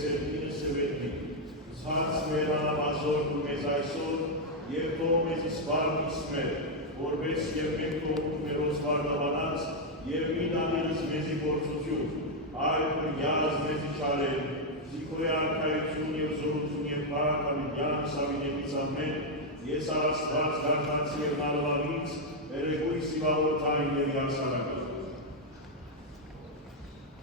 երկեսերքինը սվետնի, զհաց մեր անավազոր ու մեզ այսօր, և թող մեզ իսպարն իսմեր, որպես և մենք թողում մեր ոսվարդավանած, և մի դանելս մեզի գործություն, այլ կրյազ մեզի չարել, զիքոյ արքայություն և զորություն և պարակամիդյան սավինելից ամեն, ես արաստված գարդաց և նալվանից, երեգույ սիվավորթային և յարսարակը։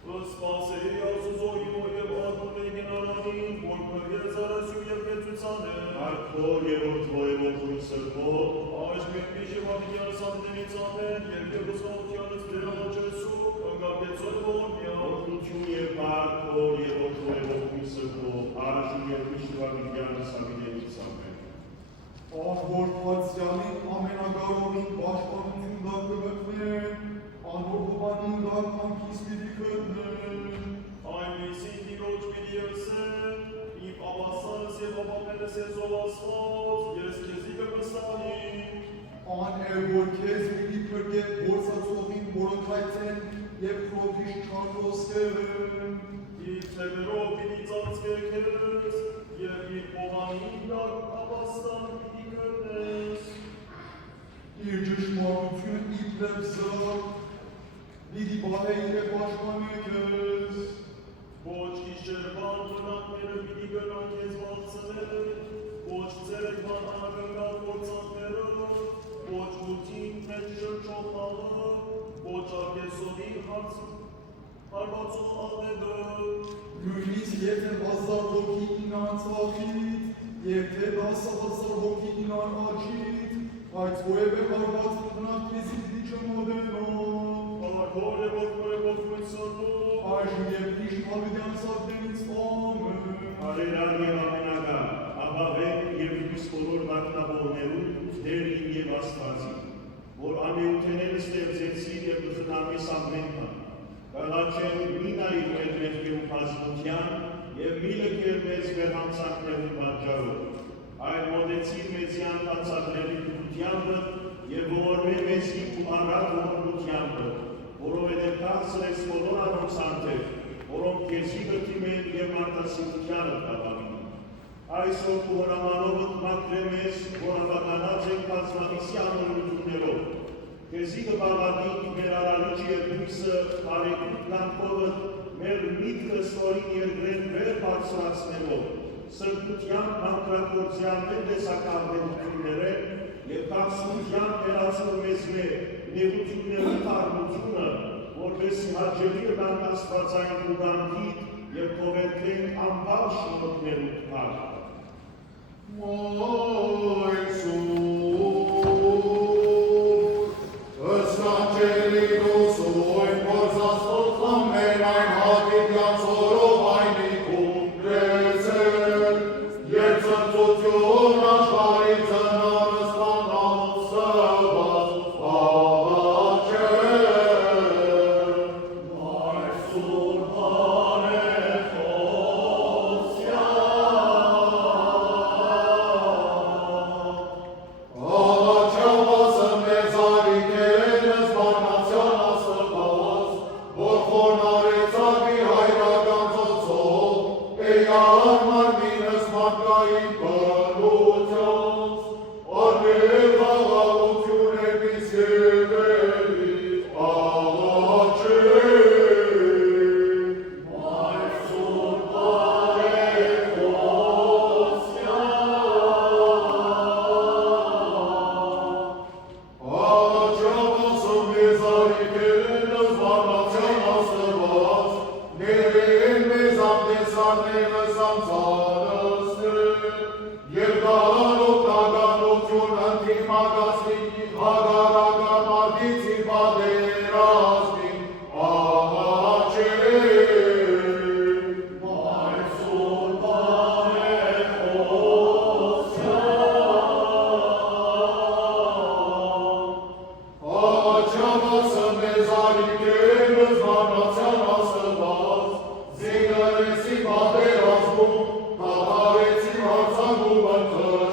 Սպասեի ասուզոյու և ատմունի գնարանին, որ կրգեց արասյու և կեցուցան է։ Արդոր և որդվո և որդվույն սրբոտ, Այժմ և միշև ավիդյան սանդենից ամեն, և գոսկավությանից դրամաչեսու, կնգապեցոն որմյան։ որդություն և պարքոր և որդվո և որդվույն սրբոտ, այժմ և միշև ավիդյան սավինելից ամեն։ Անոր Փաթյանին ամենագարովին պաշտպանություն դա կմտնեն, անոր հովանին դա կամքիս պիտի գտնեն։ Այնպիսին դիրոջ պիտի ըսեն, իմ ապասանս և ապապերս է զովասված, ես քեզի կմստանիմ։ Ան է, որ քեզ պիտի փրկեք գործածողին որոքայցեն և քրովիշ չարդոսկեն։ Իր թևերով պիտի ծածկեք քեզ, և իր հովանին դա ապաստան պիտի գտնես։ Իր ճշմարտությունը իբրև զավ, պիտի բարեին է պաշտպանի քեզ։ Ոչ գիշերվան բնակները պիտի գնան քեզ վախցնել, ոչ ցերեկվան անակնկալ գործանները, ոչ ութին մեջ շրջողալը, ոչ արգեսովի հարվածող աղետը։ Նույնիսկ եթե 1000 հոգի ինան ծախիտ, և թե 10,000 հոգի ինան աչիտ, բայց որևէ հարված մտնակ քեզի պիտի չմոտենա։ Ալակոր և որդվույն սրբոտ, Այժմ և միշտ ավիդյան սարդենից ամեն։ Արերար և ամենագար, ապավեն և լույս բոլոր վարտնաբողներուն դերին և աստվածի, որ ամենութեները ստեղծեցին և բզնամիս ամենքան, կաղաչեն մի նայր մեր մեղկերու պազնության և մի լքեր մեզ մեր համցանքներուն բանջարով, այլ մոտեցիր մեզյան հանցակների դրությանբը և ողորմե մեզի ու առատ ողորմությանբը, որովհետև կացր ես բոլոր անոնց անտեր, որոնք քեզի գտիմեն և մարդասիրությանը կատավին։ Այսօր ու հրամանովըդ մակրեմ ես, որ ավականած ենք բազմանիսի անորություններով, քեզի կբաղատիկ մեր արարիչ և հույսը բարեկույթ լանքովըդ մեր միտքը ստորին երկրեն վեր բարձրացնելով, սրբության հանրակործյան մեր տեսակալվելությունները և կացնության վերացող մեզ մեր նեղությունների տարմությունը, որպես հաջելի բանք աստվածային ուղանքիտ և կովերթենք ամբար շնորհներու թարք։ Զինարեսի պատերազմում, կատարեցի հարցանու բանքը,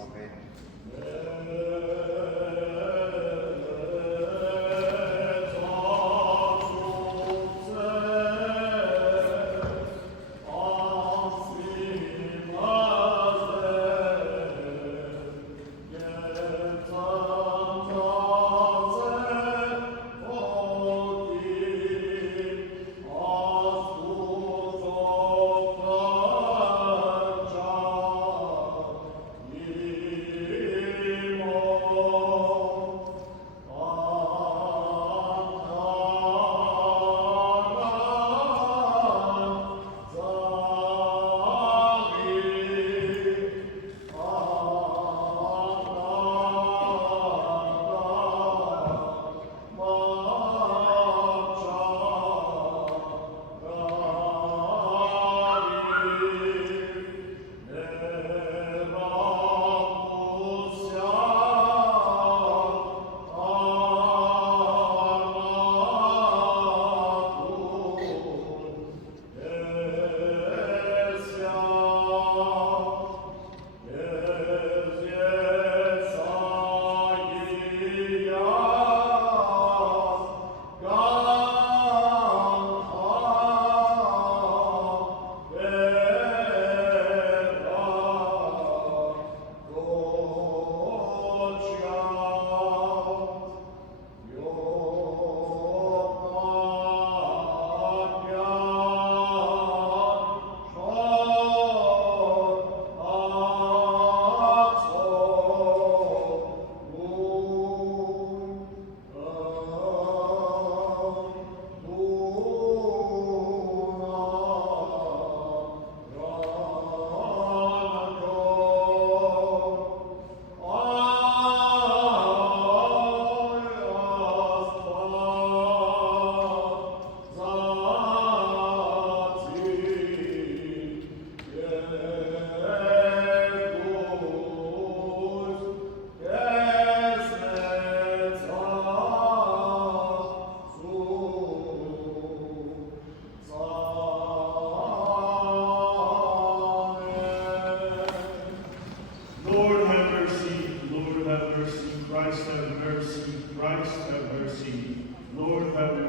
Amen.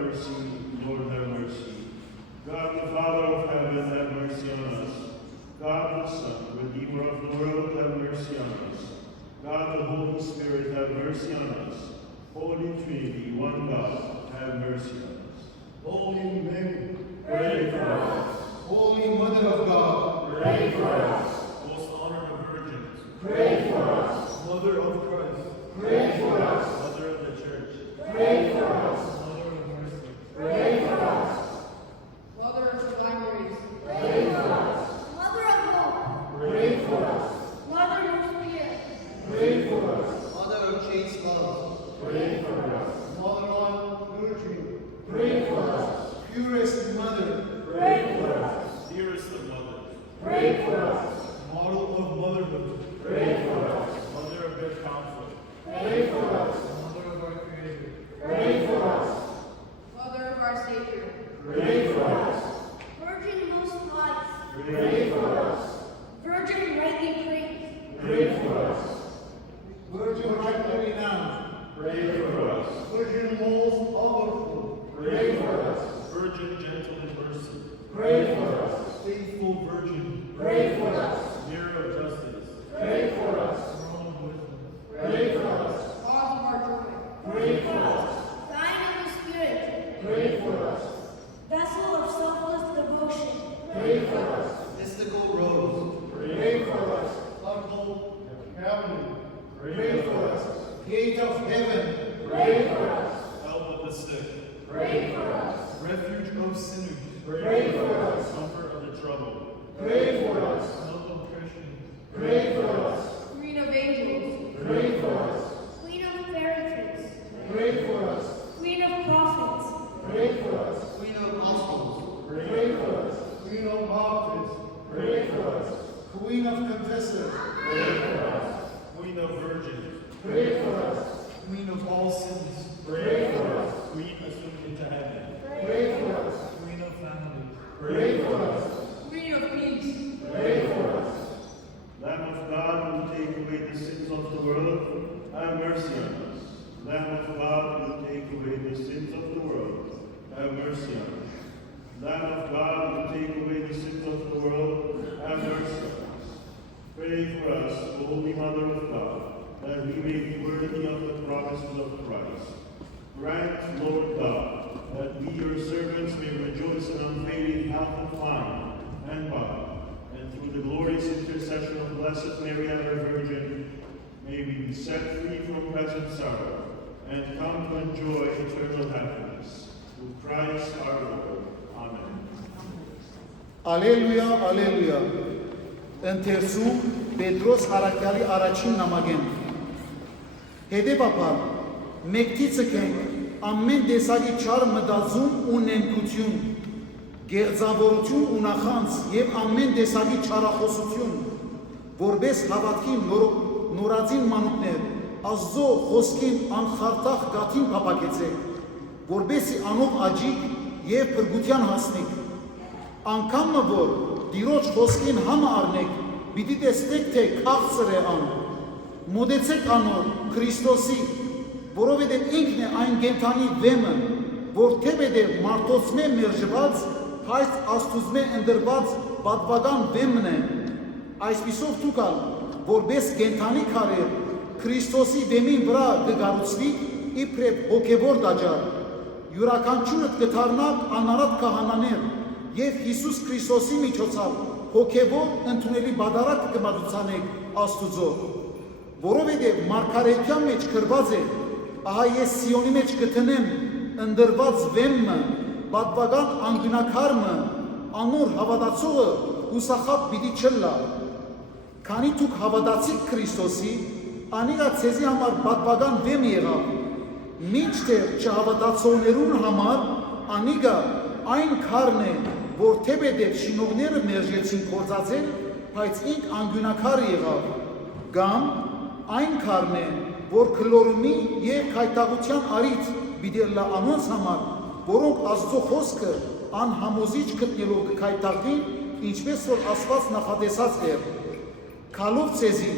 mercy. Lord, have mercy. God, the Father of heaven, have mercy on us. God, the Son, Redeemer of the world, have mercy on us. God, the Holy Spirit, have mercy on us. Holy Trinity, one God, have mercy on us. Holy Mary, Pray for us. Holy Mother of God, Pray for us. Most honored of virgins. pray for us. Mother of Christ, Pray for us. Mother of the Church. pray for us. Mother of mercy. Pray for us. Mother of divine grace, Pray for us. Mother of hope, Pray for us. Mother of fear, Pray for us. Mother of chaste love, Pray for us. Mother Virgin, pray for us. Purest Mother, pray for us. Dearest of mothers. Pray for us. Model of motherhood, pray for us. Mother of good counsel. Pray for us. Mother of our Creator. Pray for us. Mother of our Savior, Pray for us. Virgin most wise, Pray for us. Virgin rightly praised, Pray for us. Virgin rightly renowned, Pray for us. Virgin most powerful, pray for us. Virgin gentle in mercy. Pray for us. Faithful Virgin. Pray for us. Mirror of justice. Pray for us. Throne of wisdom. Pray for us. cause of our joy, Pray for us. sign of the Spirit, Pray for us. vessel of selfless devotion, Pray for us. mystical rose, Pray for us. Uncle Heaven, pray for us. gate of heaven, Pray for us. Help of the sick. Pray for us. Refuge of sinners. Pray for us. Comfort of the troubled. Pray for us. Help of Christians. Pray for us. Queen of angels, Pray for us. Queen of therapists, Pray for us. Queen of prophets, Pray for us. queen of apostles, Pray for us. Queen of martyrs, pray for us. queen of confessors, Pray for us. Queen of virgins. Pray for us. queen of all sins, Pray for us. Queen assumed into heaven. Pray for us. Queen of families. Pray for us. Queen of peace, Pray for us. Lamb of God, who take away the sins of the world, have mercy on us. Lamb of God, who take away the sins of the world, have mercy on us. Lamb of God, who take away the sins of the world, have mercy on us. Pray for us, O Holy Mother of God, that we may be worthy of the promises of Christ. Grant, Lord God, that we, your servants, may rejoice in unfading health of mind and body, and through the glorious intercession of Blessed Mary, our Virgin, may we be set free from present sorrow and come to enjoy eternal happiness. Through Christ our Lord. Amen. Ալելույա, ալելույա, ընթերցու Պետրոս Արաքյալի առաջին նամակեն, հետևաբար, մեկտիցը կենք ամեն տեսակի չար մտածում ու նենքություն, գեղձավորություն ու նախանց և ամեն տեսակի չարախոսություն, որպես հավատքի նորածին մանուկներ, Աստծո խոսքին անխարտախ գաթին փապակեցեք, որպեսզի անով աճիկ և փրկության հասնեք, անգամը որ Տիրոջ խոսքին համը առնեք, պիտի տեսնեք, թե քաղցր է ան, մոտեցեք անոր Քրիստոսի, որովհետև ինքն է այն կենդանի վեմը, որ թեպետև մարդոցմե մերժված, հայց Աստուծմե ընդրված պատվական վեմն է, այսպիսով դուք որպես կենդանի քարեր Քրիստոսի վեմին վրա կգառուցվի իբրև հոգևոր տաճար, յուրաքանչյուրդ կդառնաք անարատ քահանաներ և Հիսուս Քրիստոսի միջոցով հոգևոր ընդունելի բադարակ կմատուցանեք Աստուծո, որովհետև մարգարեության մեջ գրված է, ահա ես Սիոնի մեջ կտնեմ ընդրված վեմը, պատվական անկյունակարմը, անոր հավատացողը հուսախաբ պիտի չլա, քանի դուք հավատացիք Քրիստոսի, անիգա ցեզի համար պատվական վեմ եղավ, մինչդեռ չհավատացողներուն համար անիգա այն քարն է, որ թեպետև շինողները մերժեցին գործածել, բայց ինք անկյունակար եղավ, կամ այն քարն է, որ քլորումի և քայտաղության արից պիտի լա անոնց համար, որոնք Աստծո խոսքը անհամոզիչ գտնելով կքայտաղվին, ինչպես որ Աստված նախատեսած էր, քալով ցեզի,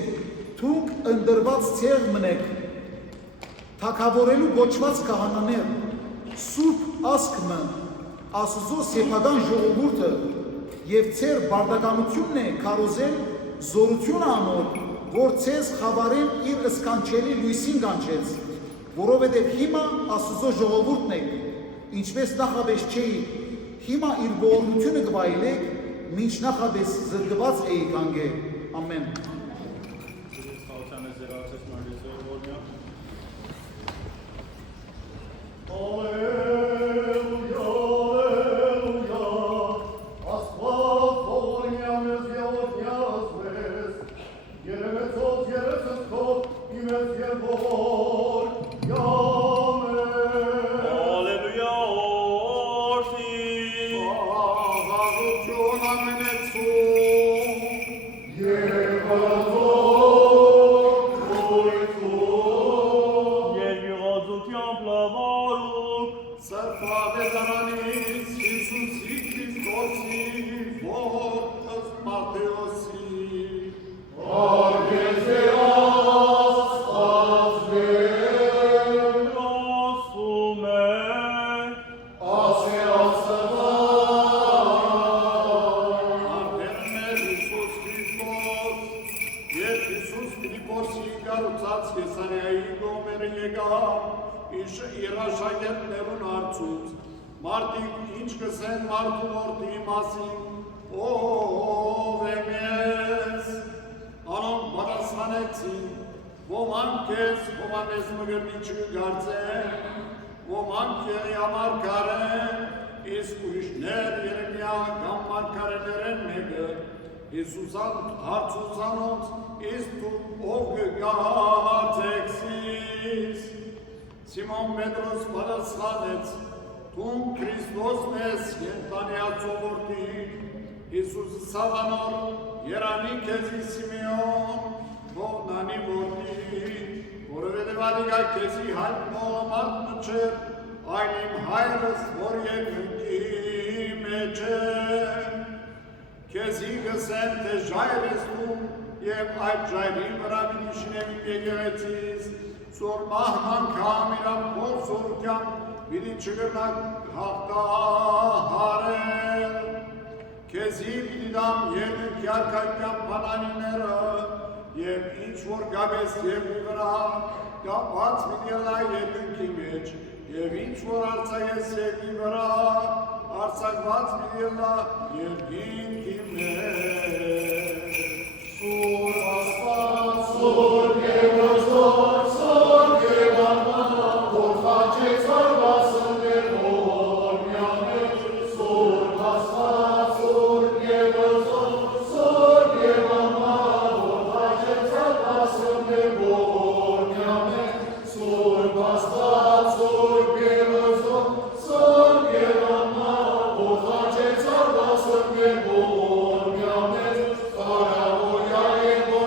դուք ընդրված ցեղ մնեք, թագավորելու գոչված քահանաներ, Սուրբ ասկմը Աստուծո սեփական ժողովուրդը եւ ծեր բարդականությունն է քարոզել զորություն անոր, որ ցեզ խավարեն իր սկանչելի լույսին կանչեց, որովհետեւ հիմա Աստուծո ժողովուրդն եք, ինչպես նախաբես չէի, հիմա իր ողորմությունը կվայելեք, մինչ նախաբես զրկված էիք անգե։ Ամեն։ Սիմոն Պետրոս պատասխանեց. Տուն Քրիստոսն ես կենտանյացու որդի, Հիսուսը սավանոր, երանի քեզի Սիմեոն, Հովնանի որդի, որովհետև ալիգա քեզի հայտնող մարդը չէր, այն իմ հայրս, որ երկնքի մեջ է, քեզի գսեմ, թե ժայր ես տուն, և այդ ժայրի վրա մինիշինեմ իմ եկեղեցիս, Սոր մահման կամիրամ փորձորության պիտի չգրնակ հաղթահարել, քեզի պիտի դամ երկնքի արքայության բանանիները, և ինչ որ գաբես երկու վրա, կապած պիտի ելա երկնքի մեջ, և ինչ որ արձակես երկի վրա, արձակված պիտի ելա երկնքի մեջ։ Սուր Աստված, սուր Գևրոստոր, Ora,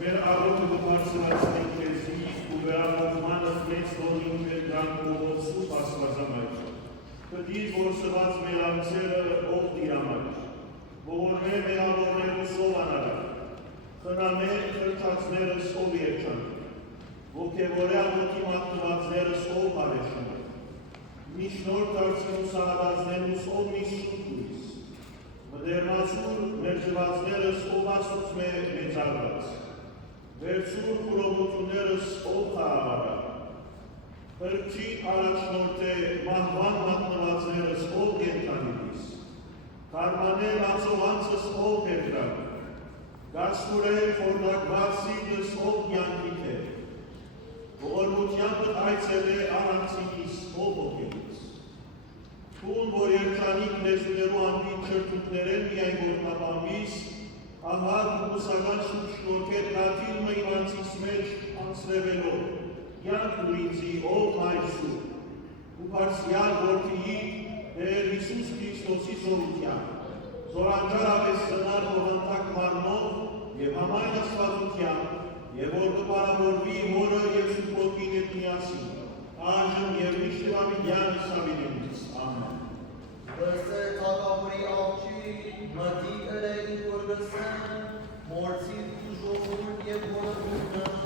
Մեր առօրը կբարձրացնենք քեզի ու վերահսկմանդ մեծ տոնին կենտրան կողոցու Աստվածամայր։ Կդիր, որ սված մեր անձերը ով դիրամայր, ողորմե մեղավորներու սով անարար, խնամեր խրթացները սով երջանք, ոգևորյա ոտի մատնվածները սով բարեշնակ, միշնոր դարձնու սահարազներու սով միշուտ ուրիս, մդերմացուր մեր ժվածները սով ասուց մեծարված, վերցուր խուրովություններս ով խաղավարար, Հրկչի առաջնորդ է մահվան մատնվածներս ով կենթանիվիս, կարմանել ածովանցս ով կենտրան, գացտուրել խորդակված սիրտս ով կյանքիտ է, ողորմությանդ այցել է առանցինիս ով ոգելից, թուն, որ երջանիկ լեզուներու ամբին չրտուկներեն միայն որտնապանվիս, ահա կուսական շնորքեր դատիլ մայվանցիս մեջ անցրևելով, Յանք ուրինցի ով հայրսու, ու պարսյալ որդիի դեր Հիսուս Քրիստոսի զորության, զորանջար ավես ծնար հողանտակ մարմով և համայն աստվածության, և որ կպարավորվի հորը և սուպոտին ետ միասին, այժմ և միշտ Դավիդյանը սավինենից, ամեն։ Լսե թագավորի աղջի, մտի կրեին որ լսեն, մորցի ու ժողովուրդ և հորը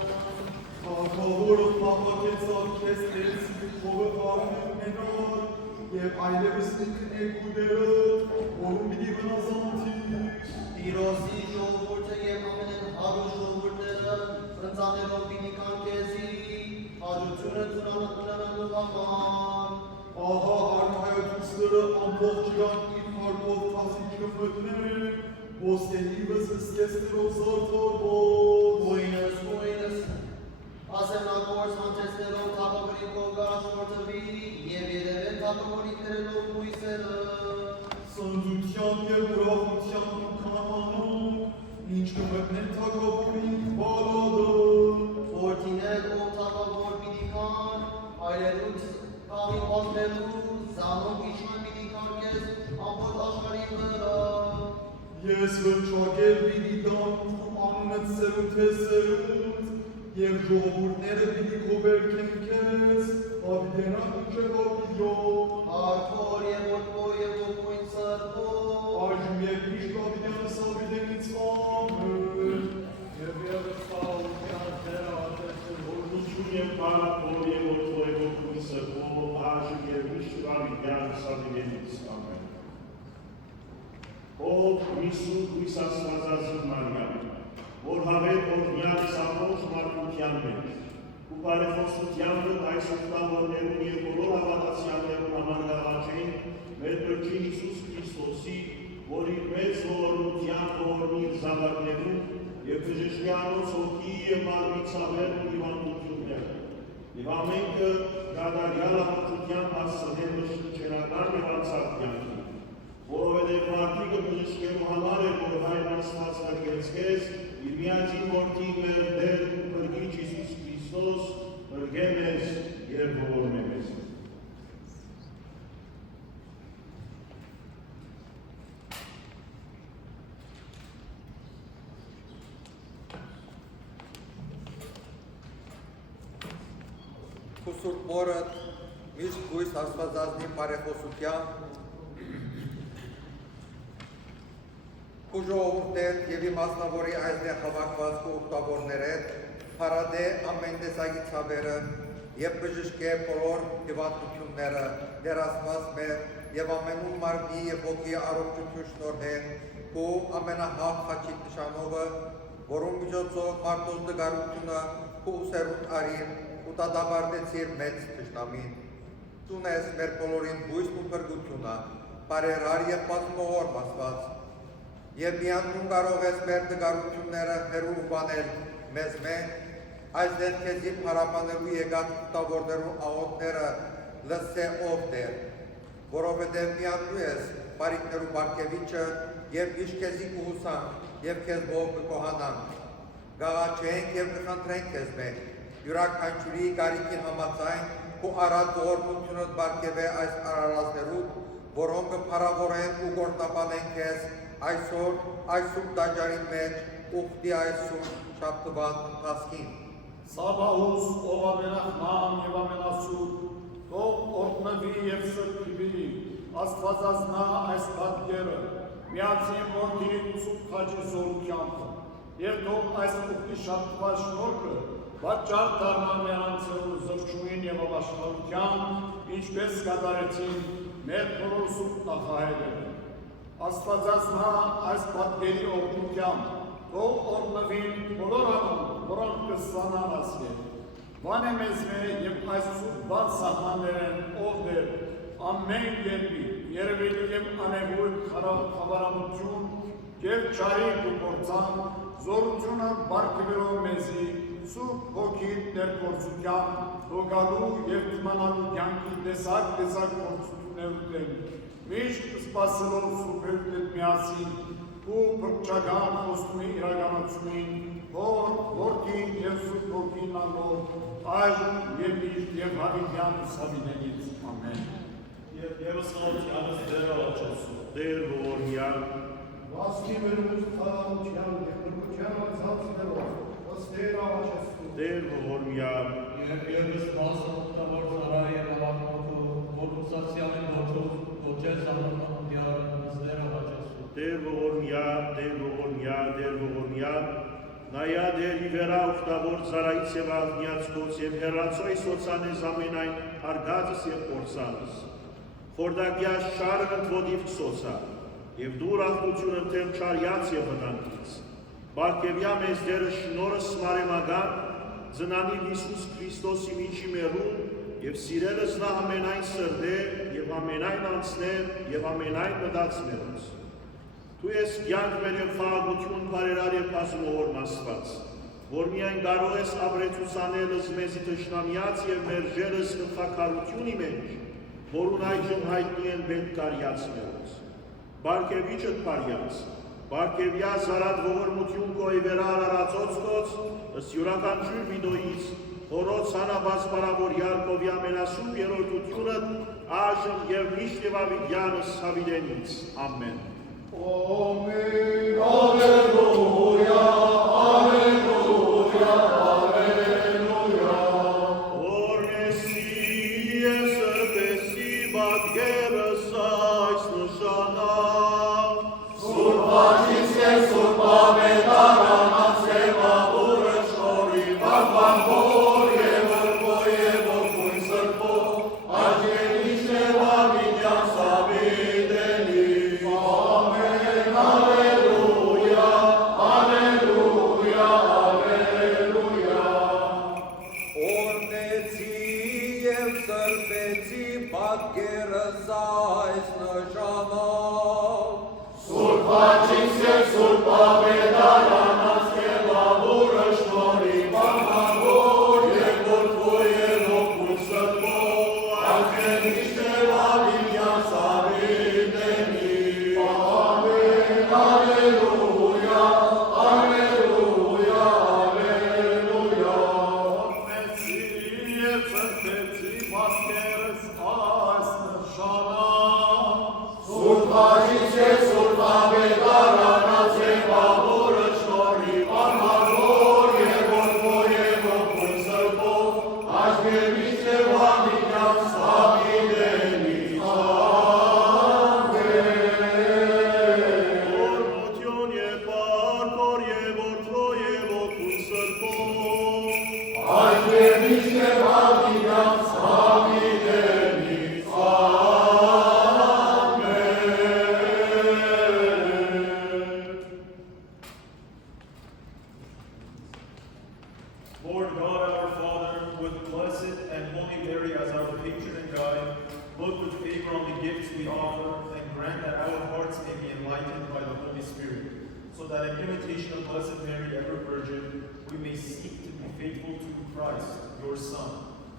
Թագավորը պապակեցավ քեզ ներսի խովը խաղում մենար, և այլևս ինքն էգուդերը, որում պիտի վնազանթիր։ Տիրոսի ժողովուրդը և ամենեն հարու ժողովուրդները, ծնծաներով պիտի կանգեզի, հաջությունը ծունանանու համար։ Ահա արմայատուսները ամբողջ իրան իր հարկով թասիչ կմտնեն, ոսկենիվս հստեսներով զարդարվող։ Գույնս, ասենագործ հանցեսներով թագավորի կողգարաշ որդվի և երևեն թագավորի կրելով հույսերը։ Սնձության և ուրախության ու կանանում, ինչ կմտնեն թագավորին բալադը։ Որդինել ով թագավոր պիտի կան, այրելուց կամի պատմելու, զանոք իշխան պիտի կարկես ամբոտ աշխարհի վրա։ Ես վրջակել պիտի դամ անունդ սերունդ է սերունդ, և ժողովուրդները պիտի կովերքեն քեզ, Դավիդենան ուջև Դավիդյոն։ Հարկոր և ոտքո և ոտքույն սրբո։ Այժմ և միշտ Դավիդյանը Սավիդենից ամեն։ Եվ ևս սաղության դեր ատեսել, Որդություն և բարակոր և որդորեգով կույսը, ով այժմ և միշտ Դավիդյանը սավինենից, ամեն։ Ով միսու կույս աստվածազին Մարիամ, որ հավետ օրնյակս ամոջ մարդության մեջ, ու բարեխոսության մտ այս ուխտավորներուն և բոլոր հավատացյաններուն համար գաղաչեն մեր բրջին Հիսուս Քրիստոսի, որ իր մեծ ողորմության ողորմիր զավակներուն և բժշկյանոց հոգի և մարմի ցավերն ու հիվանդությունները, և ամենքը գադարյալ ամոջության հասցնեն մշտչերական և անցավ կյանքի, որովհետև մարդիկը բժշկելու համար էր, որ հայրն Աստված կրկեց քեզ, իր միածին որդի մեր դեր ու փրկիչ Հիսուս Քրիստոս, փրկե մեզ և ողորմե մեզ։ Քուսուր բորդ միշտ գույս աստվածազնի բարեխոսության Քու ժողովուրդներ և իմ մասնավորի այզնե հավաքված ու ուխտավորներ հետ, հարադե ամեն տեսակի ցավերը Եվ բժշկե բոլոր հիվանդությունները դերասված մեր եւ ամենուն մարմնի եւ ոգի առողջություն շնորհեն ու ամենահավ խաչի նշանովը, որում միջոցով մարդոց դգարությունը ու սերունդ արին ու տադավարտեցիր մեծ թշնամին։ Տունես մեր բոլորին հույսն ու փրկությունը, բարերար եւ բազմողոր Աստված, եւ միանուն կարող ես մեր դգարությունները հեռու բանել մեզ այս դեպքեզի փարապանելու եկած կտավորներու աղոտները լսե ով դեր, որովհետև միանու ես բարիքներու բարգևիչը և իշկեզի կուհուսանք և քեզ բով կկոհանանք, գաղաչենք և կխնդրենք քեզ մեկ, յուրաքանչյուրի գարիքի համաձայն ու առատ ողորմությունդ բարգև է այս արարածներուդ, որոնք կփարավորեն ու գործապանեն քեզ այսօր այս սուրբ դաջարի մեջ ուխտի այս սուրբ շաբթվան ընթացքին։ Սաբահուս ով ամենախնամ և ամենասուրբ, թող օրհնվի և սրբվի, Աստվածածնա այս պատկերը, միացին որդին սուրբ խաչի զորությամբ, և թող այս ուխտի շաբթվա շնորհքը պատճառ դառնա նրանցելու զղջումին և ապաշխարության, ինչպես կատարեցին մեր բոլոր սուրբ նախահայրերը։ Աստվածածնա այս պատկերի օրհնությամբ, թող օրհնվին բոլոր անում, որոնք կստանան ասկեր։ Բան է մեզ և այս սուրբ բան սահմաններեն ով դեր, ամեն կերպի, երևելի և անևույթ խավարամություն և չարիք ու գործան, զորությունը բարգևելով մեզի, սուրբ հոգիտ ներգործության, հոգալու և դիմանալու կյանքի տեսակ գործություններու դեմ, միշտ սպասելով սուրբերու դեպ միասին, ու փրկչական խոստումի իրականացումին, որդին և սուրբ հոգին անով, այժմ և միշտ և հավիտյան սավինենից, ամեն։ Եվս նորությանս դեր աղաչեցու։ Դեր ողորմյա, Վասկի վերուց թալանության և բրգության անձանցներով, ըստեր աղաչեցու։ Դեր ողորմյա, Եվս մասը օգտավոր ծարայի և ավաղնոտու, որ ուսացյալին ոչես ամնոն դիարնզներ աղաչեցու։ Դեր ողորմյա, նայա դեր իվերա ուխտավոր ծարայից և աղնյաց կոց և հեռացոյ սոցանեզ ամենայն հարգածս և կործանս։ Խորդակյաս շարը ընթվոդիվ կսոցա, և դուր աղտություն ընթեմ չարյաց և վտանքից։ Բարգևյա մեզ դերը շնորը սմարեմագան, ձնանի Հիսուս Քրիստոսի միջի մերում, և սիրելս նա ամենայն սրդե, և ամենայն անցներ, և ամենայն մտածներոց։ Դու ես կյանք մեր և խաղաղություն բարերար և բազմողոր Աստված, որ միայն կարող ես ապրեցուցանելս մեզի թշնամյաց և մերժելս գլխակարությունի մեջ, որուն այժմ հայտնի են բենտ կարյացներոց։ Բարգևիչըտ բարյաց, բարգևյա զարատ ողորմություն կոյ վերա արարածոց կոց, ըստ յուրաքանչյուր վիդոյից, խորոց հանաբաց բարավոր Յարկովի ամենասուրբ երորդությունըտ, այժմ և միշտ և ավիդյանս հավիդենից, ամեն։ Amen, Alleluia, Alleluia, Alleluia. Ornesi և սրբեսի բատկերս այս նշանավ, Սուրբաչից և սուրբավետարանաց և աղուրը շորի, բաղբանվոր և ըրկո և ողույն սրբո, աջերիշ և ավիդյան սավիդելի, ամեն, ալելույա, ալելույա, ալելույա։ Օրնեցի և սրբեցի պատկերս այս նշանով, Սուրբաչից և սուրբավետարանաց և աղուրը շնորի, բաղբանվոր և ըրկո և ողույն սրբո, աջերիշ և ավիդյան սավիդելի, ամեն, ալելույա, ալելույա, ալելույա։ Օրհնեցի և սրբեցի պատկերս այս նշանով, Սուրբաչից և սուրբավետարանաց և աղուրը շնորի, we offer, and grant that our hearts may be enlightened by the Holy Spirit, so that in imitation of Blessed Mary, ever Virgin, we may seek to be faithful to Christ, your Son,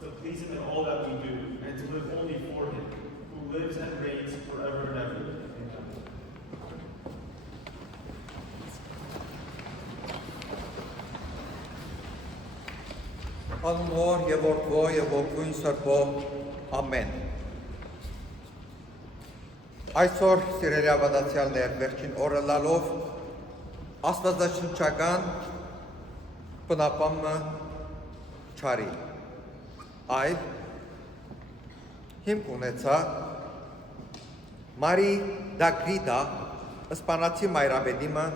to please Him in all that we do, and to live only for Him, who lives and reigns forever and ever. Amen. Անունով եւ Որդվո եւ Որդվույն Սրբո ամեն։ Այսօր սիրելի ավադացյալներ, վերջին օրը լալով աստվածաշնչական բնապամը չարի, այլ հիմք ունեցա Մարի Դագրիդա իսպանացի մայրաբեդիմը,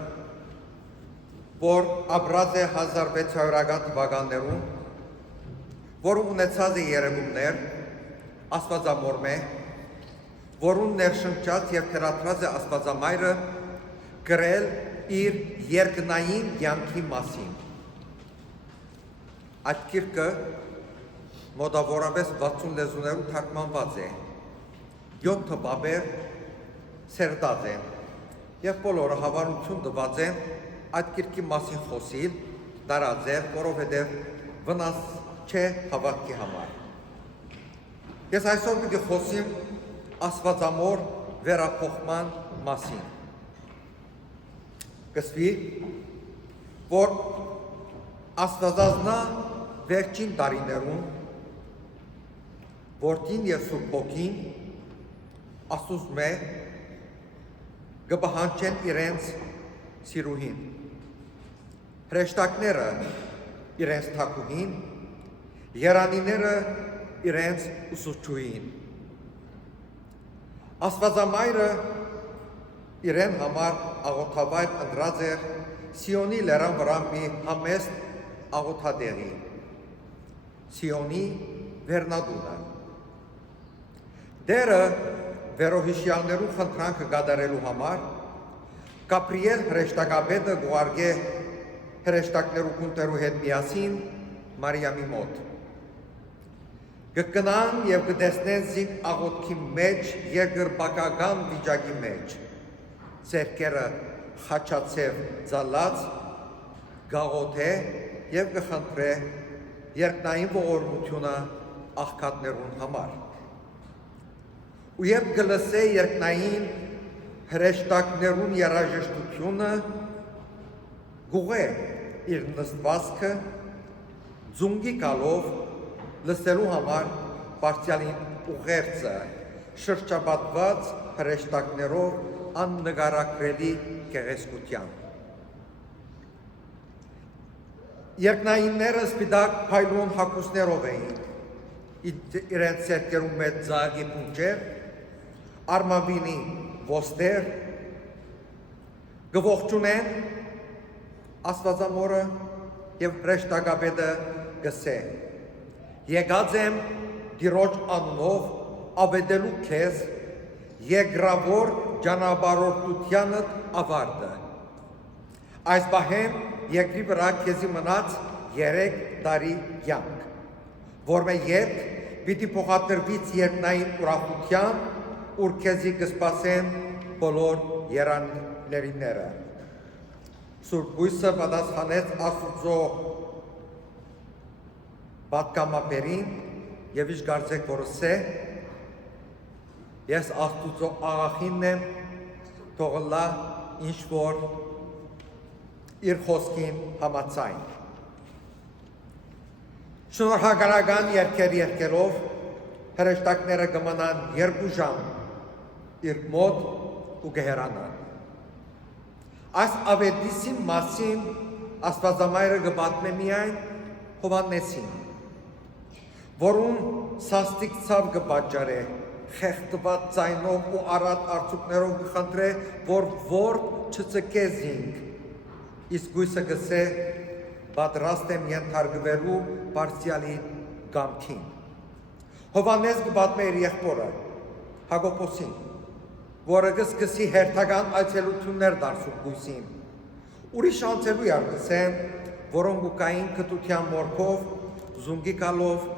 որ ապրած է 1600-ական թվականներում, որում ունեցած է երևումներ, աստվածամորմե, որում ներշնչած և թերատրած է աստվածամայրը գրել իր երկնային կյանքի մասին։ Այդ գիրքը մոտավորապես 60 լեզուներում թարգմանված է, 7 բաբեր սերտած են, և բոլորը հավանություն տված են այդ գիրքի մասին խոսիլ, տարածել, որովհետև վնաս չէ հավատքի համար։ Ես այսօր պիտի խոսիմ աստվածամոր վերափոխման մասին։ Կսվի, որ աստվածազնա վերջին տարիներում Որդին և Սուրբ Հոգին ասում է կպահանջեն իրենց սիրուհին, հրեշտակները իրենց թագուհին, երանիները իրենց ուսուցչուհին։ Աստվածամայրը իրեն համար աղոթավայր ընտրած էր Սիոնի լեռան վրա մի համեստ աղոթատեղի, Սիոնի վերնադունը։ Դերը վերոհիշյալներու խնդրանքը կատարելու համար Գաբրիել հրեշտակապետը գուարգե հրեշտակներու կունտերու հետ միասին Մարիամի մոտ։ Կգնան և կտեսնեն զինք աղոթքի մեջ երկրպագական վիճակի մեջ, ձեռքերը խաչացև ձալած, գաղոթե և կխնդրե երկնային ողորմությունը աղքատներուն համար։ Ու երբ կլսե երկնային հրեշտակներուն երաժշտությունը, գուղե իր նստվածքը, ձունգի կալով լսելու համար պարտյալին ուղերձը շրջապատված հրեշտակներով աննկարագրելի գեղեցկությամբ։ Երկնայինները սպիտակ փայլուն հագուստներով էին, իրենց ձեռքերում մեծ ձագի պունջեր, արմավինի ոստեր, կողջունեն Աստվածամորը և հրեշտակապետը գսե. Եկած եմ Տիրոջ անունով ավետելու քեզ երկրավոր ճանապարհորդությանդ ավարտը։ Այս պահեմ երկրի վրա քեզի մնաց 3 տարի կյանք, որմե ետ պիտի փոխադրվից երկնային ուրախությամբ, ուր քեզի կսպասեն բոլոր երանելիները։ Սուրբ Գույսը պատասխանեց Աստուծո պատգամաբերին և իշ կարծեք որսե, ես Աստուծո աղախինն եմ, թողլա ինչ որ իր խոսքին համացայն։ Շնորհակալական երգեր երգելով հրեշտակները կմնան 2 ժամ իր մոտ ու կհեռանան։ Այս ավետիսի մասին Աստվածամայրը կպատմե միայն Հովհաննեսին, որում սաստիկ ցավ կպատճառե, խեղդված ձայնով ու առատ արցուկներով կխնդրե, որ չծկեզինք, իսկ գույսը գսե պատրաստ եմ ենթարկվելու պարսյալի կամքին։ Հովհաննես կպատմե իր եղբորը Հակոբոսին, որը կսկսի հերթական այցելություններ դարձու գույսին, ուրիշ անցելու յարգսեն, որոնք ուկային կտության մորքով, զունգի կալով,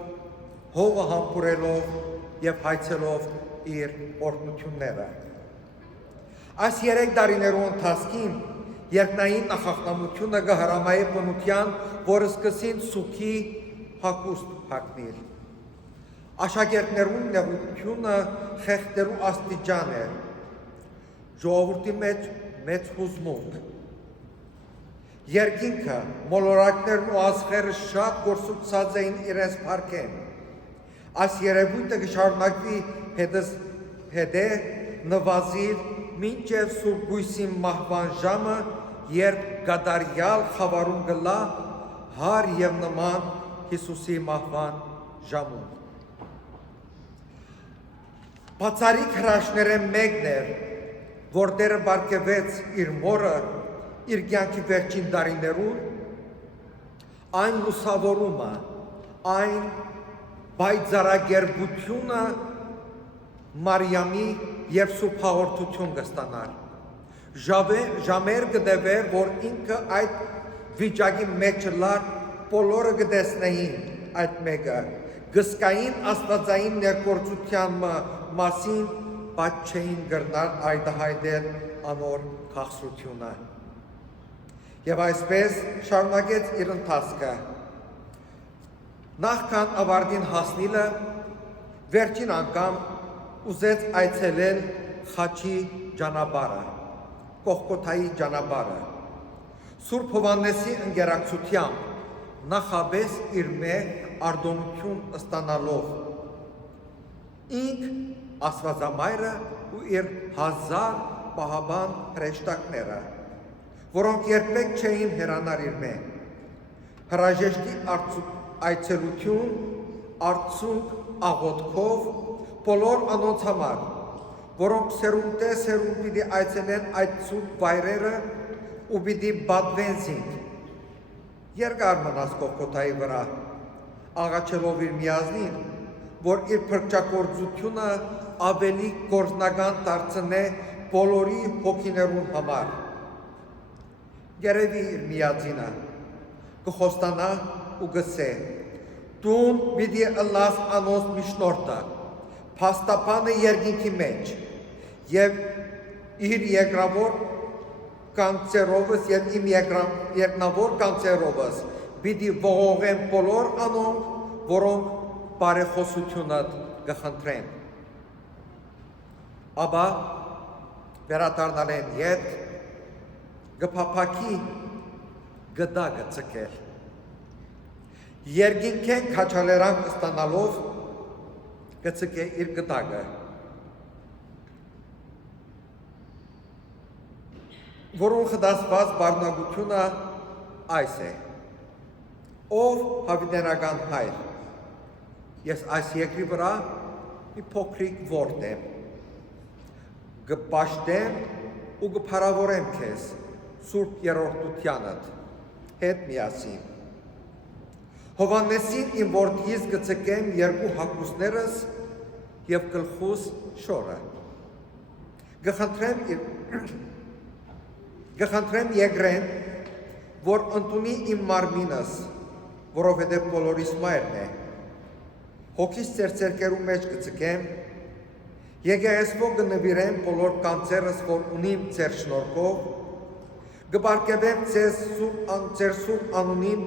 հողը համբուրելով և հայցելով իր օրհնությունները։ Այս 3 տարիներու ընթացքին երկնային նախախնամությունը կհրամայի բնության, որը սկսին սուքի հակուստ հագնել։ Աշակերտներուն նեղությունը խեղդերու աստիճան է, ժողովրդի մեջ մեծ հուզմունք։ Երկինքը, մոլորակներն ու ազգերը շատ գործուծած էին իրենց փառքեն։ Այս երևույթը կշարունակվի հետե նվազիր մինչև Սուրբ Գույսի մահվան ժամը, երբ գադարյալ խավարում գլա հար եւ նման Հիսուսի մահվան ժամում։ Բացարիք հրաշները մեկն էր, որ Տերը բարգեւեց իր մորը իր կյանքի վերջին տարիներուն, այն լուսավորումը, այն բայձարագերբությունը Մարիամի եւ Սուրբ հաղորդություն կստանար։ Ժամեր կդեվե, որ ինքը այդ վիճակի մեջ լար, բոլորը կտեսնեին այդ մեկը, գսկային աստվածային ներգործության մասին, բայց չէին գրնար այդահայտել անոր քաղցրությունը։ Եվ այսպես շարունակեց իր ընթացքը։ Նախքան ավարտին հասնիլը, վերջին անգամ ուզեց այցելել Խաչի ճանապարհը, Կողկոթայի ճանապարհը։ Սուրբ Հովհաննեսի ընկերակցությամբ նախաբես իր մեջ արտոնություն ստանալով։ Ինք Աստվածամայրը ու իր 1000 պահաբան հրեշտակները, որոնք երբեք չէին հեռանար իր մեջ։ Հրաժեշտի այցելություն, արդյունք աղոթքով բոլոր անոնց համար, որոնք սերունդ պիտի այցելեն այդ սուրբ վայրերը ու պիտի բադվեն զինք։ Երկար մնաց Կողկոթայի վրա, աղաչելով իր միազնին, որ իր փրկչագործությունը ավելի գործնական դարձնե բոլորի հոգիներուն համար։ Երևի իր միածինը կխոստանա ու գսե. «Դուն պիտի ըլլաս անոնց միջնորդը, փաստաբանը երկինքի մեջ, եւ իր երկրավոր կանցերովս եւ իմ երկնավոր կանցերովս պիտի ողողեն բոլոր անոնք, որոնք բարեխոսությունը կխնդրեն»։ Ապա վերադառնալ են ետ, գփափակի գդակը ցկել։ Երկինքեն քաչալերանք ստանալով կցկե իր գդակը։ Որոնք խդասված բարնակությունը այս է. ով հավիտենական հայր, ես այս երկրի վրա մի փոքրիկ ворդ եմ, կպաշտեմ ու կփարավորեմ քեզ Սուրբ երրորդությանդ հետ միասին։ Հովհաննեսին իմ որդիս կցկեմ 2 հագուստներս եւ գլխուս շորը։ Գխնդրեմ Եգրեն, որ ընդունի իմ մարմինս, որովհետև բոլորիս մայրն է։ Հոգիս ծերծերկերու մեջ կցկեմ, եկեղեցվո կնվիրեմ բոլոր կանցերս, որ ունիմ ձեր շնորհքով, կբարգևեմ ձեր սուրբ անունին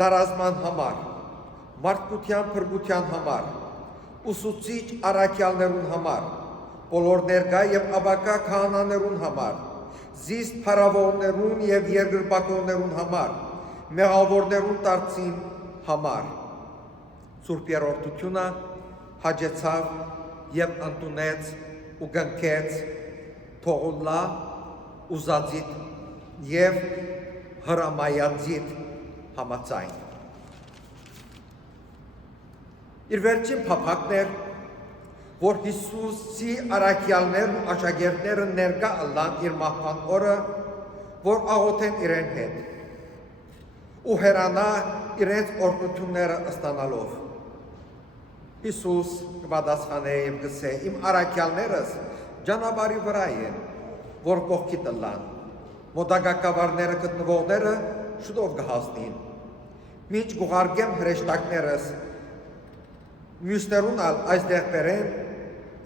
դարազման համար, մարդկության փրկության համար, ուսուցիչ առաքյալներուն համար, բոլոր ներկա եւ ապակա քահանաներուն համար, զիստ փարավողներուն եւ երկրպագողներուն համար, մեղավորներուն դարձին համար։ Սուրբ երրորդությունը հաջեցավ եւ ընդունեց ու կնքեց թողուլա ուզածիտ եւ հրամայածիտ համաձայն։ Իր վերջին փափակն էր, որ Հիսուսի առաքյալներն ու աշակերտները ներկա ըլլան իր մահվան օրը, որ աղոթեն իրեն հետ ու հեռանա իրենց օրհնությունները ստանալով։ Հիսուս կպատասխանե եւ կսե. իմ առաքյալներս ճանապարհի վրա են, որ կողքի տլան, մոտակակավարները գտնվողները շուտով կհասնին, մինչ կուղարկեմ հրեշտակներս, մյուսներուն այստեղ բերեմ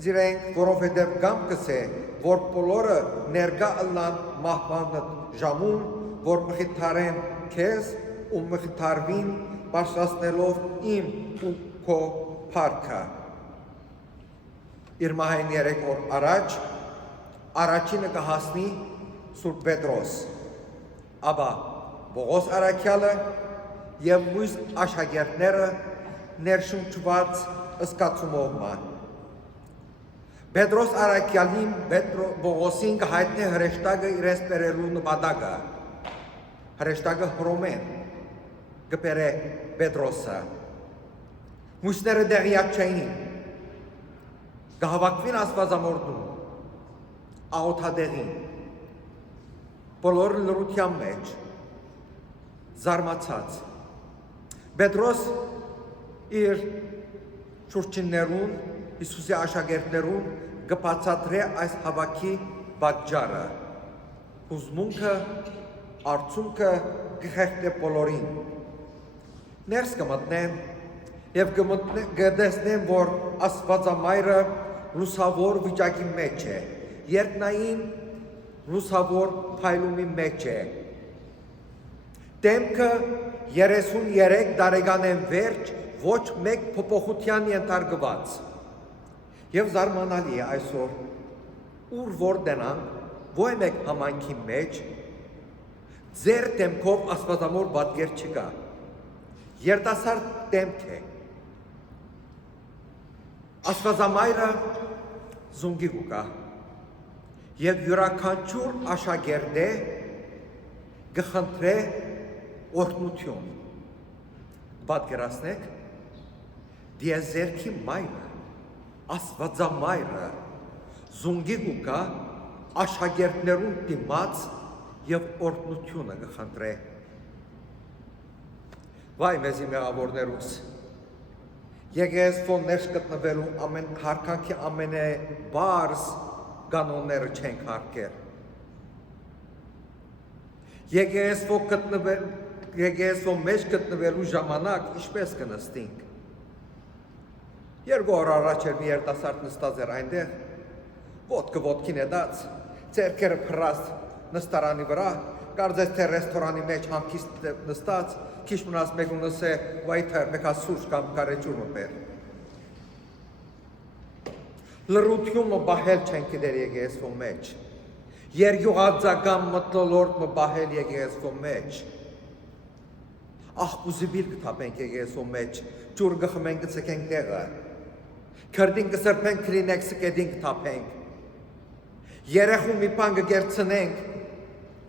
Զիրենք, որովհետև գամքս է, որ բոլորը ներկա ըլլան մահվանը ժամուն, որ մխիթարեն քեզ ու մխիթարվին բարձրացնելով իմ ու քո փառքը։ Իր մահային 3 օր առաջ առաջինը կհասնի Սուրբ Պետրոս, ապա Պողոս առաքյալը եւ մյուս աշակերտները ներշնչված ըսկացումով ման։ Պետրոս առաքյալին Պողոսին կհայտնի հրեշտակը իրենց բերելու նպատակը։ Հրեշտակը հռոմեն կբերե Պետրոսը։ Մյուսները դեղյակ չէին։ Կհավաքվին Աստվածամորտում, աղոթատեղին, բոլորը լռության մեջ, զարմացած։ Պետրոս իր շուրջիններուն, Հիսուսի աշակերտներուն կբացատրե այս հավաքի պատճառը, հուզմունքը, արդյունքը կխեղդե բոլորին։ Ներս կմտնեն եւ կտեսնեն, որ Աստվածամայրը լուսավոր վիճակի մեջ է, երկնային լուսավոր փայլումի մեջ է։ Դեմքը 33 տարեկանեն վերջ ոչ մեկ փոփոխության ենթարկված։ Եվ զարմանալի է այսօր, ուր որ դենանք ոչ մեկ համայնքի մեջ ձեր դեմքով Աստվածամոր պատկեր չկա։ Երիտասարդ դեմք է։ Աստվածամայրը զունգի կա եւ յուրաքանչյուր աշակերտ է գխնդրե օրհնություն։ Պատկերացնեք, դիեզերքի մայրը Աստվածամայրը զունգի կա աշակերտներուն դիմաց եւ օրհնությունը կխնդրե։ Վայ մեզի մեղավորներուս, եկեղեցու ներս գտնվելու ամեն հարկանքի ամենաբարձ կանոնները չենք հարկեր։ Եկեղեցու մեջ գտնվելու ժամանակ ինչպես կնստենք։ 2 օր առաջ էր մի երիտասարդ նստած էր այնտեղ, ոտքին է դած, ձեռքերը փռած նստարանի վրա, կարծես թե ռեստորանի մեջ հանգիստ նստած, քիչ մնաց մեկունս է վայթեր մեկա սուրճ կամ կարեջուրը բեր։ Լռությունը բահել չեն գիտեր եկեղեցու մեջ։ Երգյուղածական մթնոլորտը բահել եկեղեցու մեջ։ Աղբուզիբիլ կթափենք եկեղեցու մեջ, ջուր գխմենք գցենք տեղը։ Քրդին կսրբենք քրինեքսը կեդին կթափենք։ Երեխու մի բան կգերցնենք,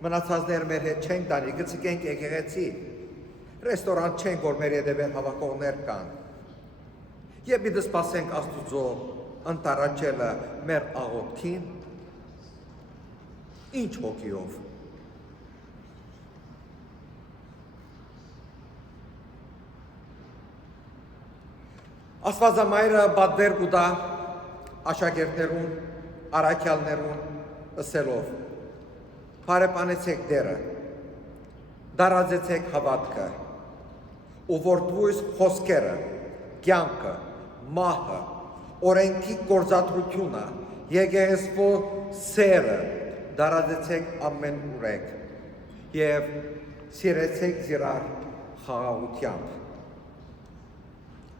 մնացածներ մեր հետ չենք տանի, գցենք եկեղեցի։ Ռեստորան չենք, որ մեր հետևեն հավաքողներ կան։ Եվ պիտի սպասենք Աստուծո ընտարաճելը մեր աղոթքին, ինչ հոգիով։ Աստվածամայրը պատվեր կուտա աշակերտներուն, առաքյալներուն ըսելով. Բարեպանեցեք դերը, դարաձեցեք հավատքը, ու որդուս խոսքերը, կյանքը, մահը, օրենքի գործադրությունը, եկեղեցու սերը, դարաձեցեք ամեն ուրեք եւ սիրեցեք զիրար խաղաղությամբ։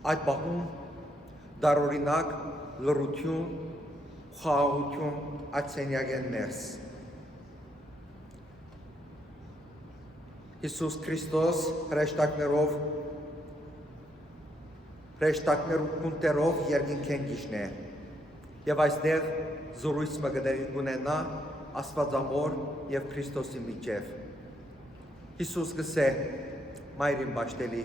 Այդ բահում դարօրինակ լռություն, խաղաղություն այդ սենյակեն ներս։ Հիսուս Քրիստոս հրեշտակներով կունտերով երկինքեն գիշն է եւ այստեղ զրույց մգդերի գունենա Աստվածամոր եւ Քրիստոսի միջև։ Հիսուս գսե մայրին բաշտելի,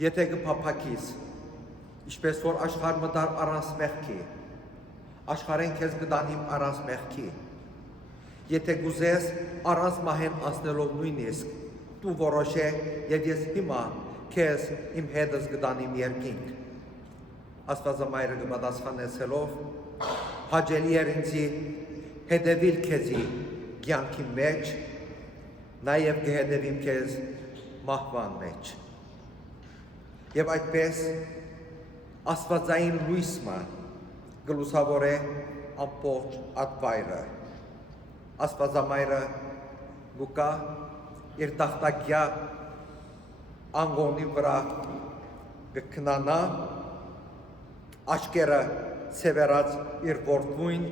եթե կփափակիս, ինչպես որ աշխարհ մտար առանց մեղքի, աշխարհեն քեզ կդանիմ առանց մեղքի։ Եթե գուզես առանց մահեն անցնելով նույնիսկ, դու որոշե եւ ես հիմա քեզ իմ հետս կդանիմ երկինք։ Աստվածամայրը կպատասխանեցելով, հաճելի էր ինձի հետևիլ քեզի կյանքի մեջ, նաեւ կհետևիմ քեզ մահվան մեջ։ Եվ այդպես աստվածային լույսը գլուսավոր է ամբողջ ատվայրը։ Աստվածամայրը Լուկա իր տախտակյա անգոնի վրա կքնանա, աչքերը սևերած իր որդուն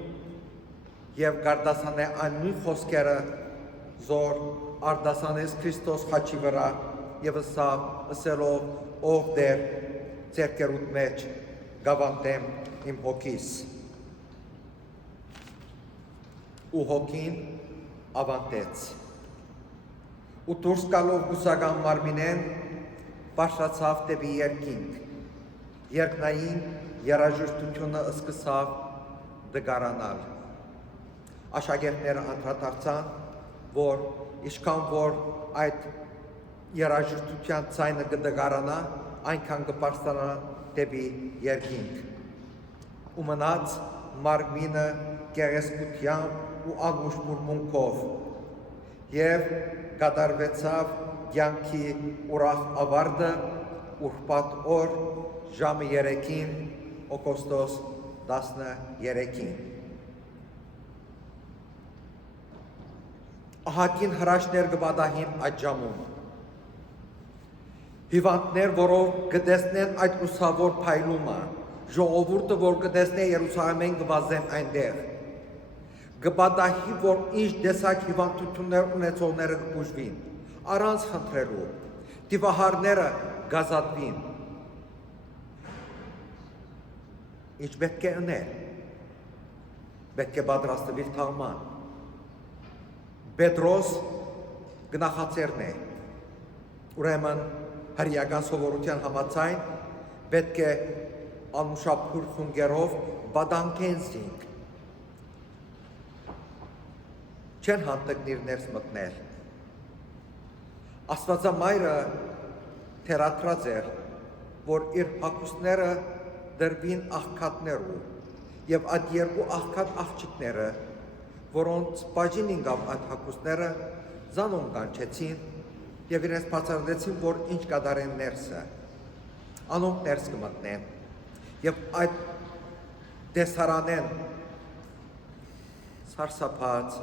և գարդասան է այն նույն խոսքերը զոր արդասանես Քրիստոս խաչի վրա և ըսելով ով դեր ձերքերուտ մեջ գավանդեմ իմ հոգիս ու հոգին ավանդեց ու դուրս գալով գուսական մարմինեն բարձրացավ դեպի երկինք երկնային երաժշտությունը սկսավ դգարանալ աշակերտները անդրադարձան որ ինչքան որ այդ երաժշտության ձայնը կդգարանա այնքան կբարձրանա դեպի երկինք ու մնաց մարմինը գեղեցկությամբ ու անուշ մուրմունքով և կատարվեցավ կյանքի ուրախ ավարտը ուրբաթ օր ժամը 3-ին օգոստոս 13-ին ահագին հրաշներ կպատահին այդ ժամում հիվանդներ, որով կտեսնեն այդ լուսավոր փայլումը, ժողովուրդը, որ կտեսնե Երուսաղեմեն կվազեն այնտեղ, կպատահի, որ ինչ տեսակ հիվանդություններ ունեցողները կբուժվին, առանց խնդրելու, դիվահարները կազատվին։ Ինչ պետք է անել, պետք է պատրաստվել թաղման։ Պետրոս գնահատերն է, ուրեմն հրեական սովորության համաձայն պետք է անուշափուր խունգերով բադանքեն զինք, չեն հանդգնիր ներս մտնել։ Աստվածամայրը թերատրած էր, որ իր հագուստները դրվին աղքատներու և այդ երկու աղքատ աղջիկները, որոնց բաժին ինգավ այդ հագուստները զանոն կանչեցին և իրենց բացարդեցին, որ ինչ կատարեն ներսը, անոնք ներս կմտնեն և այդ տեսարանեն սարսափած,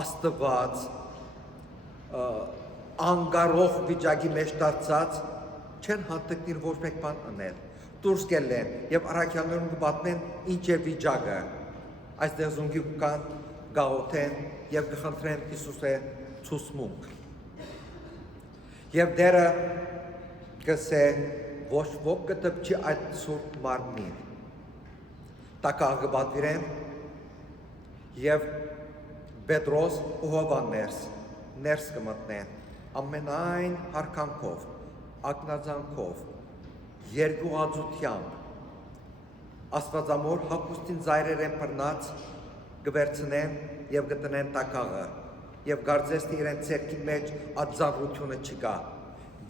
աստված, անգարող վիճակի մեջ դարձած չեն հանդգնիր ոչ մեկ բան անել, դուրս կելեն և առաքյալներում կպատնեն ինչ է վիճակը, այստեղ զունգի կան գաղոթեն և կխնդրեն Հիսուսե ցուսմունք։ Եվ դերը կսե ոչ ոք կտպչի այդ սուրբ մարմնին, տակաղ կպատվիրեն և Պետրոս ու Հովան ներս կմտնեն ամենայն հարկանքով, ակնածանքով, երկուղածությամբ, Աստվածամոր հագուստին զայրերեն բռնած կվերցնեն և կտնեն տակաղը և կարծես թե իրեն ձեռքի մեջ այդ զարրությունը չկա,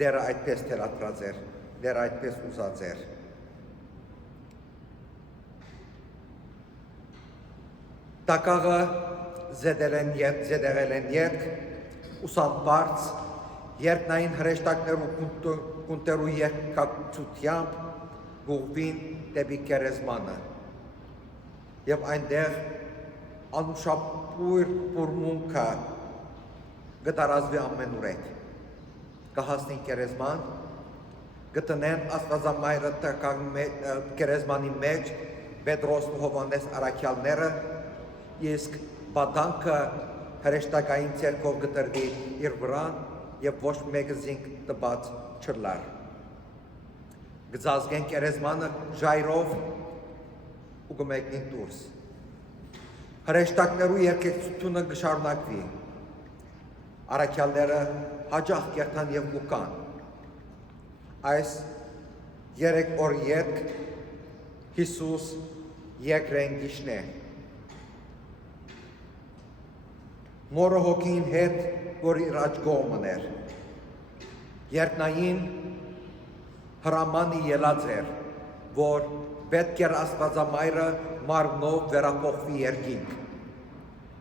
դերը այդպես թերատրած էր, դերը այդպես ուզած էր։ Տակաղը զետեղել են ետք, ուսանպարծ, երկնային հրեշտակներու կունտերու երկակցությամբ գուղվին դեպի կերեզմանը և այնտեղ անուշապույր բուրմունքը կտարազվի ամենուրեք, կհասնին կերեզման, կտնեն Աստվածամայրը կերեզմանի մեջ Պետրոս ու Հովհաննես առաքյալները, իսկ բադանքը հրեշտակային ձեռքով կտրվի իր վրան և ոչ մեկը զինք տված չլար։ Կձազգեն կերեզմանը ժայռով ու կմեկնին դուրս։ Հրեշտակներու երկեցությունը կշարունակվի։ Առաքյալները հաճախ կերտան և գուկան։ Այս 3 օր ետք Հիսուս եկրեն գիշնե։ Մորը հոգին հետ, որ իր աջ կողմն էր։ Երկնային հրամանի ելած էր, որ պետք էր Աստվածամայրը մարմնով վերափոխվի երկինք։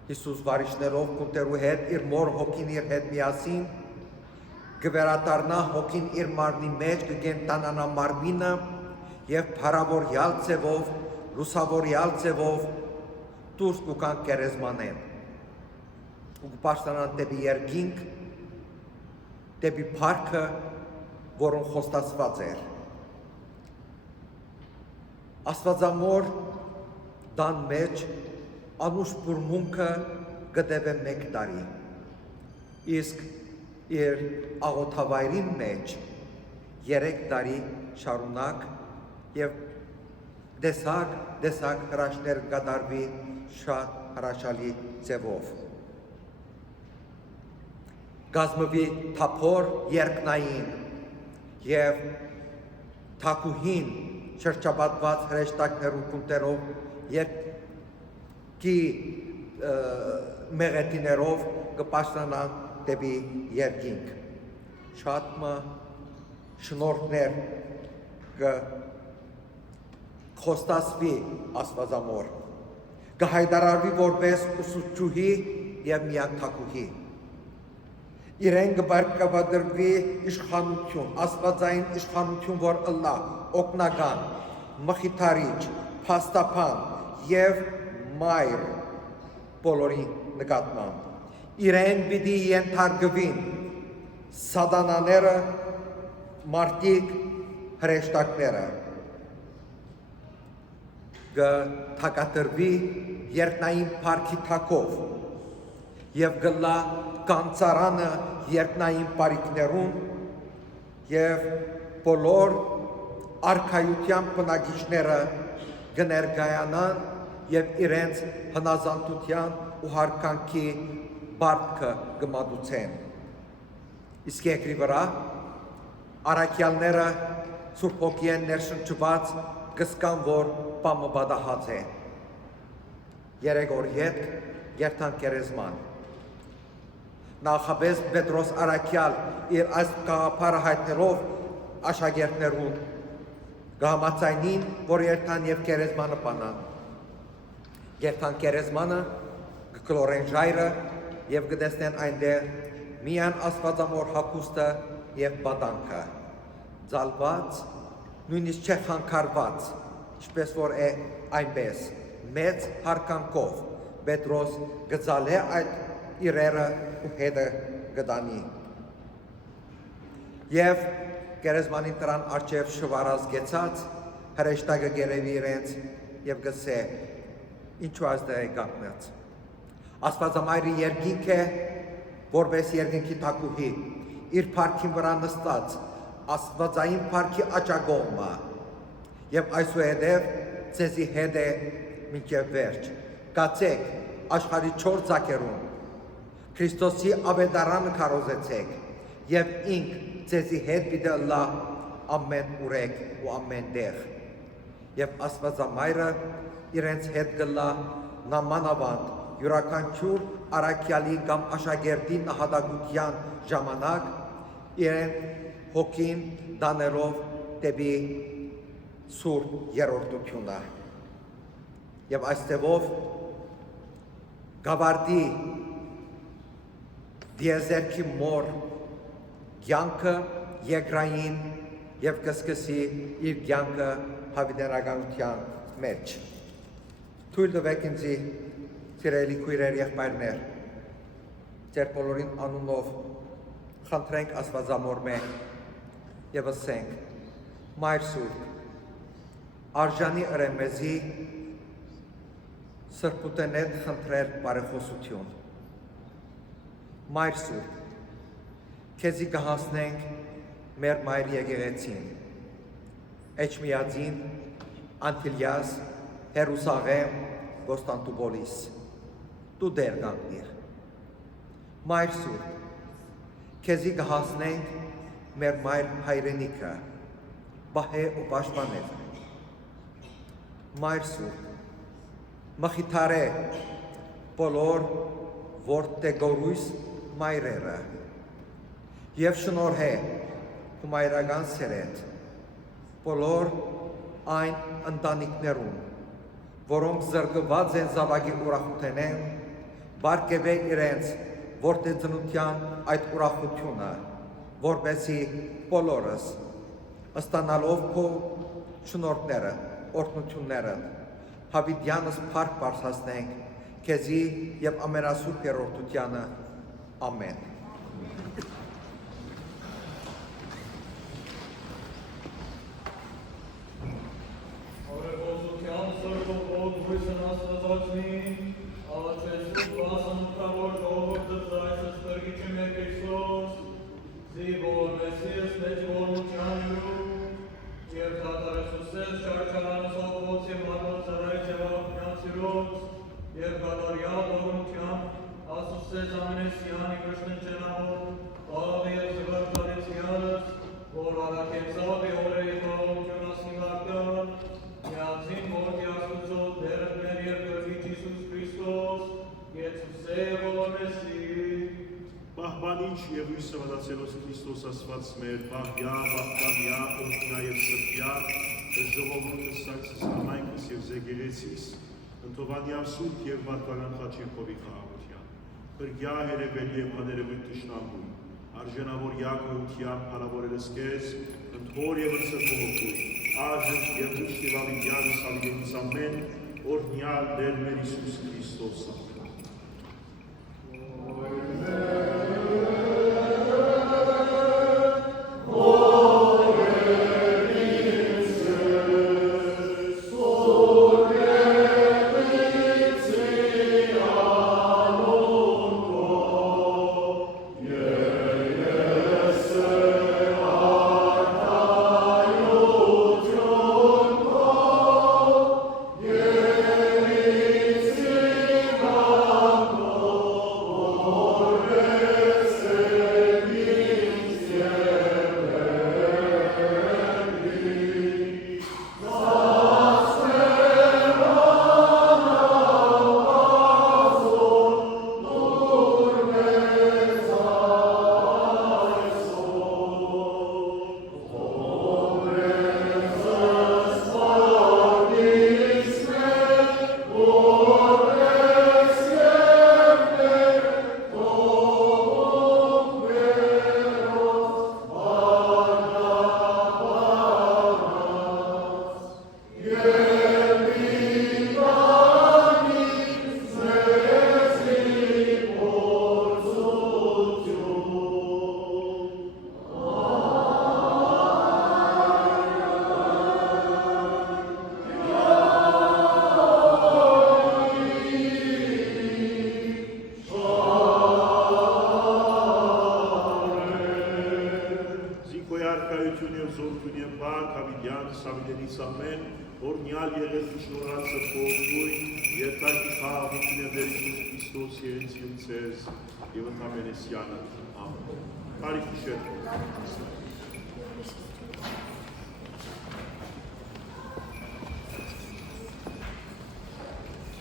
Հիսուս վարիշներով կուտերու հետ իր մոր հոգին իր հետ միասին կվերադառնա հոգին իր մարմնի մեջ կգենտանանա մարմինը և փառավորյալ ձևով լուսավորյալ ձևով դուրս կուկան կերեզմանեն ու կպաշտանան դեպի երկինք, դեպի փառքը, որոնք խոստացված էր։ Աստվածամոր դան մեջ անուշ բուրմունքը գտև է 1 տարի, իսկ իր աղոթավայրին մեջ 3 տարի շարունակ և դեսակ հրաշներ կդարվի շատ հրաշալի ձևով։ Գազմվի թափոր երկնային և թակուհին շրջապատված հրեշտակներու կունտերով երկի մեղետիներով կպաշտանան դեպի երկինք։ Շատ մը շնորհներ կխոստացվի Աստվածամոր, կհայտարարվի որպես ուսուցչուհի և միակ թակուհի։ Իրեն կբարգավատրվի իշխանություն, աստվածային իշխանություն, որ ըլլա օգնական, մխիթարիչ, փաստաբան և մայր բոլորի նկատմամբ։ Իրեն պիտի ենթարկվին սատանաները, մարդիկ, հրեշտակները, կթակատրվի երկնային փառքի թակով և գլա կանցարանը երկնային բարիքներուն և բոլոր արքայության բնակիչները կներկայանան և իրենց հնազանդության ու հարկանքի բարդքը կմատուցեն։ Իսկ երկրի վրա առաքյալները Սուրբ Հոգիեն ներշնչված կզգան, որ բամը պատահած է։ 3 օր ետք երթան կերեզման։ Նախապես Պետրոս առաքյալ իր այս գաղափարը հայտնելով աշակերտներուն կհամաձայնին, որ երթան և կերեզմանը բանան։ Երթան կերեզմանը, կգլորեն ժայռը և կտեսնեն այնտեղ միայն Աստվածամոր հագուստը և պատանքը, ձալված, նույնիսկ չխանգարված, ինչպես որ է այնպես, մեծ հարկանքով Պետրոս կձալե այդ իրերը ու հետը կտանի։ Եվ կերեզմանին տրան արջև շվարած գեցած, հրեշտակը գերևի իրենց և գսե, ինչու ազդեղ է կանգնած։ Աստվածամայրի երկինք է, որպես երկինքի թակուհի, իր փառքին վրա նստած, աստվածային փառքի աճակողմը, և այսուհետև ձեզի հետ է մինչև վերջ։ Կացեք աշխարհի 4 ձակերում, Քրիստոսի ավետարանը քարոզեցեք, և ինք ձեզի հետ պիտի ըլլա ամեն ուրեք ու ամեն տեղ։ Եվ Աստվածամայրը իրենց հետ կըլլա նամանավանդ յուրաքանչյուր առաքյալի կամ աշակերտի նահատակության ժամանակ իրեն հոգին դանելով դեպի Սուրբ երրորդությունը։ Եվ այստեղով գավարտի դիեզերքի մոր կյանքը երկրային և կսկսի իր կյանքը հավիտենականության մեջ։ Թույլ տվեք ինձի, սիրելի քույրեր եղբայրներ, ձեր բոլորին անունով խնդրենք Աստվածամոր մեկ և ասենք. Մայր Սուրբ, արժանի ըրե մեզի սրբութենետ խնդրել բարեխոսություն։ Մայր Սուրբ, քեզի կհասնենք մեր մայր եկեղեցին, Էջմիածին, Անտիլիաս, Հերուսաղեմ, Կոստանդնուպոլիս, դու դեր կանգնիր։ Մայր Սուրբ, քեզի կհասնենք մեր մայր հայրենիքը, բահե ու պաշտպանել։ Մայր Սուրբ, մխիթարե բոլոր որդեգորույս մայրերը և շնորհե ու մայրական սերետ բոլոր այն ընտանիքներում, որոնք զրկված են զավակի ուրախութենեն, բարգևե իրենց որդեծնության այդ ուրախությունը, որպեսզի բոլորս ստանալով քո շնորհները, օրհնությունները, հավիդյանս փառք բարձրացնենք քեզի եւ ամենասուրբ երրորդությանը ամեն Պահպանիչ եւ հույսը վատացելոց Քրիստոս ասված մեր բաղյա, բաղկանյա, օրհնյա եւ սրբյա, ժողովուրդը սակսս համայնքս եւ զեգերեցիս, ընթովանյա սուրբ եւ բարգավան խաչիկովի խաղաղության, բրգյա հերևելի եւ աներևույթ տշնամույն, արժանավոր յակոհության հարավորելս կեզ, ընթոր եւ ընծրբողոքույն, աժն եւ ուշ եւ ավիդյանս ավիդենից ամեն, օրհնյա դեր մեր Իսուս Քրիստոսը։ Օրնյալ եղել շնորհալ սրբողույն, երկակի խաղաղություն և դեր Իսուս Քրիստոս երեցիում ցեզ և ընդամենեսյանը, ամեն։ Բարիք իշեր։